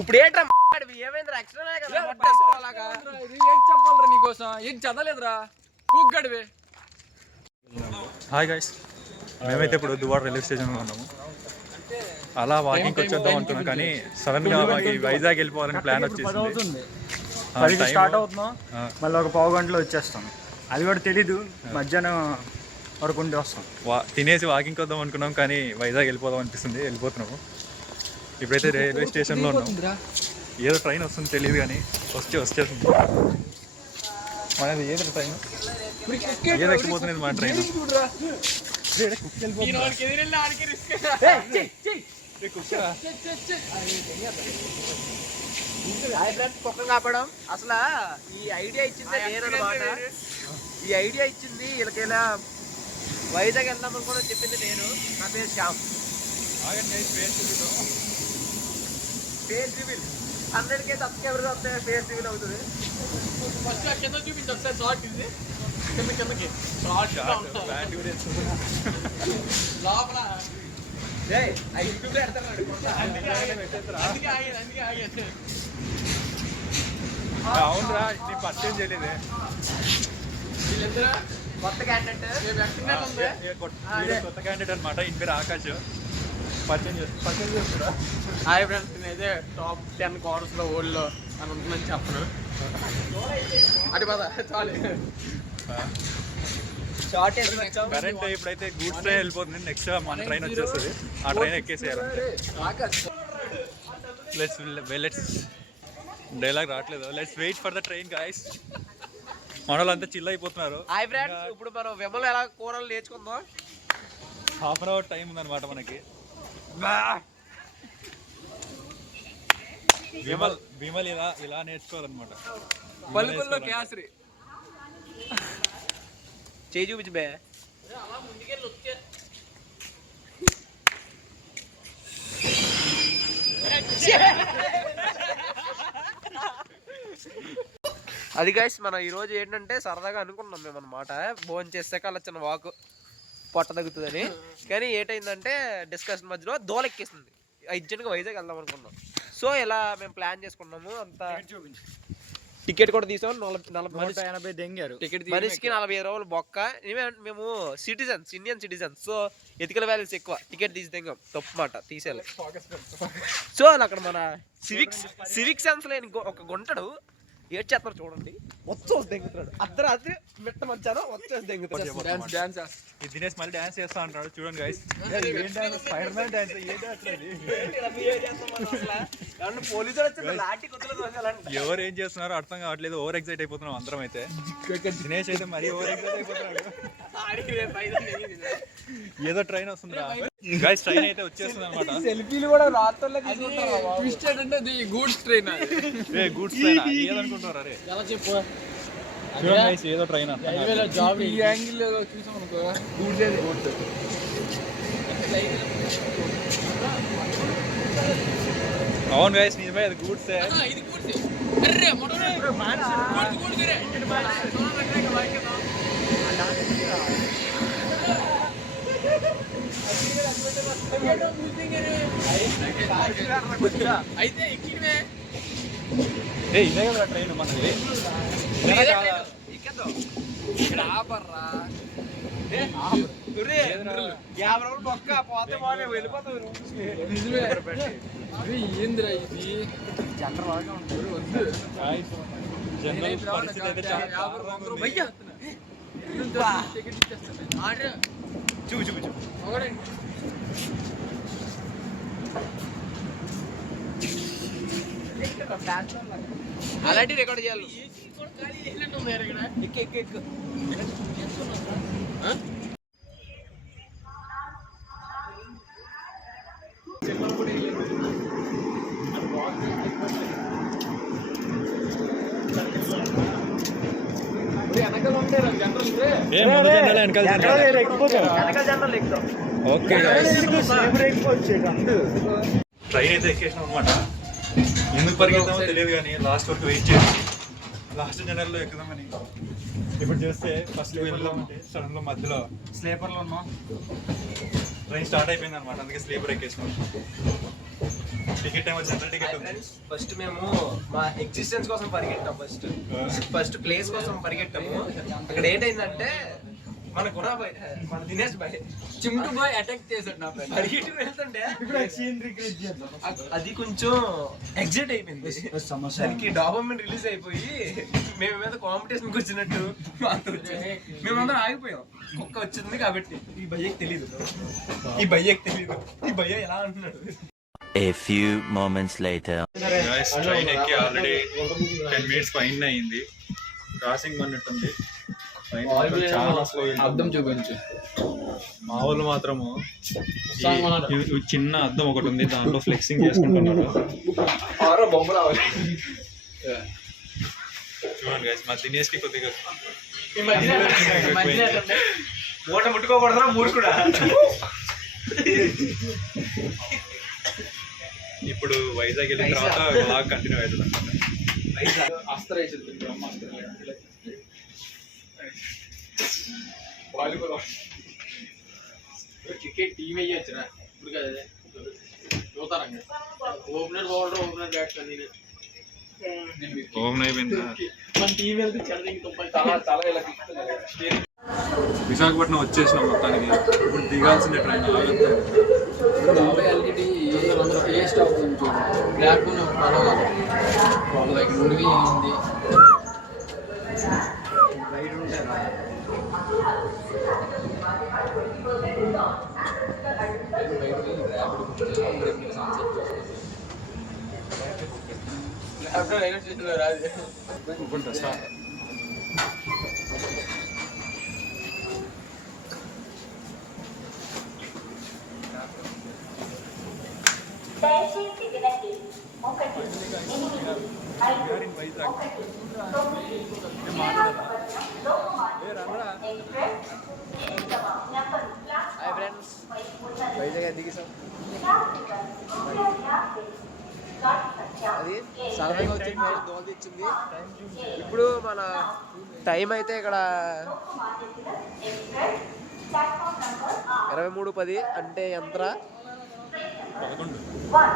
ఇప్పుడు ఏంట్రా ఏమైంది చెప్పాలరా నీకోసం ఏం చదవలేదురా కూగ్గడివే. హాయ్ గైస్, మేమైతే ఇప్పుడు దువ్వాడ రైల్వే స్టేషన్లో ఉన్నాము. అలా వాకింగ్కి వచ్చేద్దాం అనుకున్నాం, కానీ సడన్గా మాకు వైజాగ్ వెళ్ళిపోవాలని ప్లాన్ వచ్చేసింది. స్టార్ట్ అవుతున్నాం, మళ్ళీ ఒక పావు గంటలో వచ్చేస్తాం. అది కూడా తెలీదు, మధ్యాహ్నం వరకు ఉండి వస్తాం. తినేసి వాకింగ్కి వద్దాం అనుకున్నాం, కానీ వైజాగ్ వెళ్ళిపోదాం అనిపిస్తుంది. వెళ్ళిపోతున్నాము. ఇప్పుడైతే రైల్వే స్టేషన్లో ఉన్నాం. ఏదో ట్రైన్ వస్తుంది తెలియదు, కానీ వచ్చేస్తుంది. మనది ఏదో ట్రైన్ ఏదో ఎక్కిపోతుంది మన ట్రైన్. కుక్కలు కాపడం అసలు ఈ ఐడియా ఇచ్చింది నేనన్నమాట. ఈ ఐడియా ఇచ్చింది వీళ్ళకి ఇలా వైజాగ్ వెళ్దామని కూడా చెప్పింది నేను. నా పేరు Shyam. Face reveal 100K subscribers వస్తే ఫేస్ రివీల్ అవుతుంది. ఫస్ట్ కింద చూపించి ఒకసారి షార్ట్ ఇది కిందకి లోపల యూట్యూబ్లో పెడతారు. అవునరా, నేను పర్చేజ్ చేయలేదే. వీళ్ళిద్దరు కొత్త క్యాండిడేట్ కొత్త క్యాండిడేట్ అనమాట. ఇన్ పేరు ఆకాష్. పర్చేజ్ చేస్తున్నా. హాయ్ ఫ్రెండ్స్, నేనైతే టాప్ 10 కార్నర్స్లో ఓల్డ్లో అని ఉంటుందని చెప్పను. అది పద చాలు. కరెంట్ ఇప్పుడైతే గూడ్స్ ట్రైన్ వెళ్ళిపోతుంది. నెక్స్ట్ మన ట్రైన్ వచ్చేస్తుంది. ఆ ట్రైన్ ఎక్కేసేయాలి. లెట్స్ డైలాగ్ రావట్లేదు. Let's wait for the train guys. మన వాళ్ళంతా చిల్ అయిపోతున్నారు. హాయ్ ఫ్రెండ్స్, ఇప్పుడు మనం విమలు ఎలా కూరలు నేర్చుకుందాం. హాఫ్ అన్ అవర్ టైం ఉందన్నమాట మనకి. విమల్ ఇలా నేర్చుకోవాలన్నమాట. పలుకుల్లో కేసరి చేయి చూపించి బే. అది గైస్, మనం ఈరోజు ఏంటంటే సరదాగా అనుకున్నాం మేము అన్నమాట. భోజనం చేసాక అలా చిన్న వాకు పొట్ట తగ్గుతుందని. కానీ ఏంటైందంటే డిస్కషన్ మధ్యలో దోలెక్కేసింది. అర్జెంట్గా వైజాగ్ వెళ్దాం అనుకున్నాం. సో ఇలా మేము ప్లాన్ చేసుకున్నాము. అంతా టికెట్ కూడా తీసాం. 180 దెంగారు. మనిషికి 45 రూపాయలు బొక్క. మేము citizens, Indian citizens. So ethical values ఎక్కువ. టికెట్ తీసి తెంగాం, తప్పు మాట, తీసేయాలి. సో అక్కడ మన సివిక్ సెన్స్ లేని ఒక గుంటడు ఏడ్చేస్తారు చూడండి. వచ్చేసి దెంగుతాడు. అర్ధరాత్రి మిట్ట మధ్యాహ్నం వచ్చేసి దెంగుతాడు. దినేష్ మళ్ళీ డాన్స్ చేస్తా అంటాడు. చూడండి గైస్, ఎవరు ఏం చేస్తున్నారో అర్థం కావట్లేదు. ఓవర్ ఎక్సైట్ అయిపోతున్నాం అందరం. అయితే దినేష్ అయితే మరీ ఓవర్ ఎక్సైట్ అయిపోతున్నాడు. ఏదో ట్రైన్ వస్తుందా గైస్? ట్రైన్ అయితే వచ్చేస్తుంది అనమాట. సెల్ఫీలు కూడా రాత్రుల్లో తీసుకుంటారు. గూడ్స్ ట్రైన్, గూడ్స్ ట్రైన్ ఏదనుకుంటున్నారు? అరే ఎలా చెప్పు. ఏదో ట్రైన్ జాబ్ ఈ యాంగిల్ చూసాం అనుకో. అవును గైస్, నిజమే, అది గూడ్స్. ఇది గూడ్స్. అరే మొదలు గూడ్స్ రే. అయితే ఎక్కినవే. ఇదే కదా ట్రైన్ మనది. ఇక్కడ ఆపర్రా. 50 రూపాయలు బొక్క పోతే బాగా వెళ్ళిపోతుంది. ఏందిరా ఇది? జనరల్ వద్దు. జనరల్ పరిస్థితి అయితే అలాంటి రికార్డ్ చేయాలి. ట్రైన్ అయితే ఎక్కేసినాం అనమాట. ఎందుకు పరిగెత్తామో తెలియదు, కానీ లాస్ట్ వరకు వెయిట్ చేసి లాస్ట్ జనరల్లో ఎక్కుదామని. ఇప్పుడు చూస్తే ఫస్ట్ వెళ్దామంటే సడన్లో మధ్యలో స్లీపర్లో ఉన్నాం. ట్రైన్ స్టార్ట్ అయిపోయింది అనమాట. అందుకే స్లీపర్ ఎక్కేసినాం. టికెట్ ఏమో జనరల్ టికెట్ ఉంది. ఫస్ట్ మేము మా ఎగ్జిస్టెన్స్ కోసం పరిగెట్టాం. ఫస్ట్ ప్లేస్ కోసం పరిగెట్టాము. అక్కడ ఏంటైందంటే మన గుణా బాయ్, మన దినేష్ బాయ్ చింటూ బాయ్ అటాక్ చేశాడు నా పైన. పరిగెట్టి వెళ్తుంటే అది కొంచెం ఎగ్జిట్ అయిపోయింది. దానికి డాక్యుమెంట్ రిలీజ్ అయిపోయి మేము మీద కాంపిటీషన్ వచ్చినట్టు మేమందరం ఆగిపోయాం. కుక్క వచ్చింది కాబట్టి ఈ భయ్యకి తెలీదు, ఈ భయ్య ఎలా అంటున్నాడు. A few moments later. Guys, train ఎక్కి ఆల్రెడీ 10 minutes పైన అయింది. క్రాసింగ్ పడినట్టుంది. చాలా స్లో. అర్థం చూపించు. మా వాళ్ళు మాత్రము ఈ చిన్న అద్దం ఒకటి ఉంది, దాంట్లో ఫ్లెక్సింగ్ చేసుకుంటున్నారు. చూడండి గైస్, మా దినేష్ కి కొద్దిగా ఓట ముట్టుకోకూడదా మూర్ఖుడా. ఇప్పుడు వైజాగ్ వెళ్ళిన తర్వాత బ్లాగ్ కంటిన్యూ అవుతుంది అనమాట. క్రికెట్ టీమ్ వేయచ్చు ఇప్పుడు కదా చూతారంగా. Opener bowler, opener batsmen open అయిపోయిందా? మన టీం వెళ్తే చాలా ఇలా విశాఖపట్నం వచ్చేసినాం మొత్తానికి. ఇప్పుడు దిగాల్సిందే ట్రైన్. ఆల్రెడీ ఏ స్టాప్ నుంచి బ్లాక్ లైక్ మునిగి ఉంది. రైల్వే స్టేషన్లో రాదు. దయచేసి వినండి. 1 8 5 వైజాగ్ దిగేసాం. అది సరదాగా వచ్చింది, దోల తెచ్చింది. ఇప్పుడు మన టైం అయితే ఇక్కడ 23:10 అంటే ఎంత?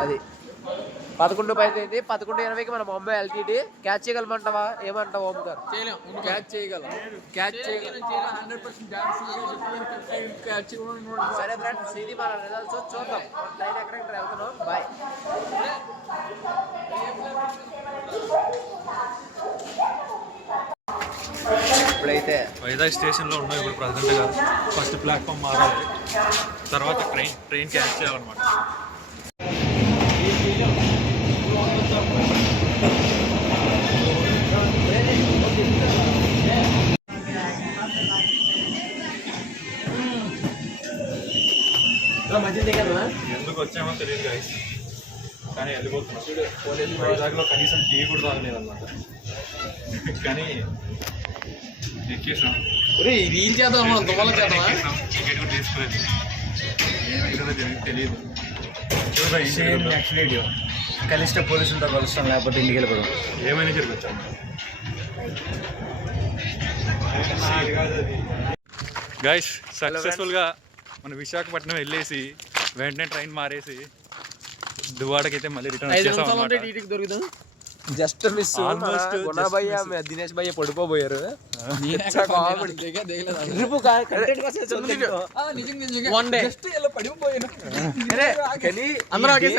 అది 11:10 అయింది. 11:20కి మన ముంబై ఎల్టీటీ క్యాచ్ చేయగలమంటావా? ఏమంటావు ఓం గారు? క్యాచ్ చేయగలం. 100% సరే ఫ్రెండ్స్, ఇది మన రిజల్ట్స్. చూద్దాం ట్రైన్ ఎక్కడికి వెళ్తున్నాం. బాయ్. ఇప్పుడైతే వైజాగ్ స్టేషన్లో ఉన్నాం. ఇప్పుడు ప్రజెంట్గా ఫస్ట్ ప్లాట్ఫామ్ మారాలి, తర్వాత ట్రైన్ క్యాచ్ చేయాలన్నమాట. ఎందుకు వచ్చామో తెలియదు గైస్, కానీ వెళ్ళిపోతున్నాం. వైజాగ్లో కనీసం టీ కూడా తాగలేదు అన్నమాట, కానీ ఎక్కేసాం. రీల్ చేద్దాం, మనం దువ్వల చేద్దామా? టికెట్ కూడా తీసుకోలేదు. ఏమైతుందో తెలియదు. నెక్స్ట్ వీడియో కలిస్తే పోలీసులతో కలుస్తాం, లేకపోతే ఇంటికి వెళ్ళిపోదాం. ఏమైనా జరిగొచ్చాము గైస్. సక్సెస్ఫుల్గా మన విశాఖపట్నం వెళ్ళేసి వెంటనే ట్రైన్ మారేసి దువ్వాడకైతే మళ్ళీ రిటర్న్ వచ్చేసాం. దొరుకుతుంది. Just miss. ఆల్మోస్ట్ భయ్య దినేష్ భయ్య పడిపోయారు.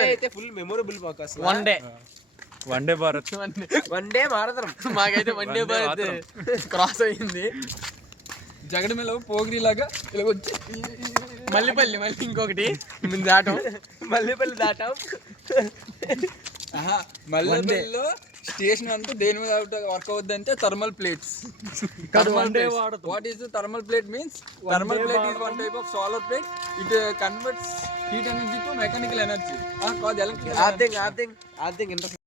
అయితే full memorable one day Bharat. One day మారదం. మాకైతే వన్ డే భారత్ క్రాస్ అయింది. జగడమేలో పోగిరి లాగా ఇలా వచ్చి మళ్ళీ ఇంకొకటి దాటాం. మల్లిపల్లి దాటాం. మళ్ళీలో స్టేషన్ అంతా దేని మీద వర్క్ అవుద్ది అంటే thermal plates. What is thermal plate means? Thermal plate is one type of solar plate. It converts heat energy to mechanical energy. కాదు ఎలక్ట్రికల్. I think